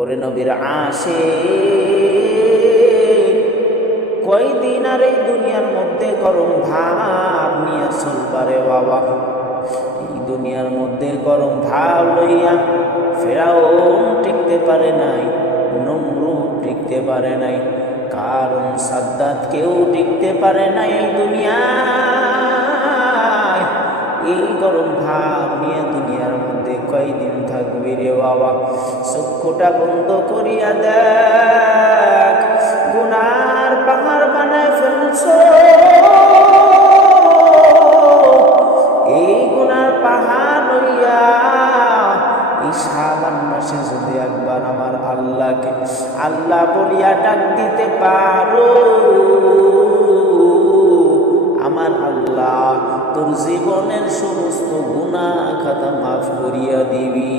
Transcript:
ওরে নবীর আশিক, কয়দিন আর এই দুনিয়ার মধ্যে গরম ভাব নিয়ে চলবারে বাবা। এই দুনিয়ার মধ্যে গরম ভাব লইয়া ফেরাউন টিকতে পারে নাই, নমরুদ টিকতে পারে নাই, কারণ সাদ্দাত কেউ টিকতে পারে নাই এই দুনিয়ায়। এই গরম ভাব নিয়ে দুনিয়ার মধ্যে কয়দিন থাকবি রে বাবা? চক্ষুটা বন্ধ করিয়া দেখ, গুনার পাহাড় বানায় ফেলছ। এই গুনার পাহাড় লইয়া এই শাবান মাসে যদি একবার আমার আল্লাহকে আল্লাহ বলিয়া ডাক দিতে পারো, আমার আল্লাহ তোর জীবনের সমস্ত গুনাহ খাতা মাফ করিয়া দিবি।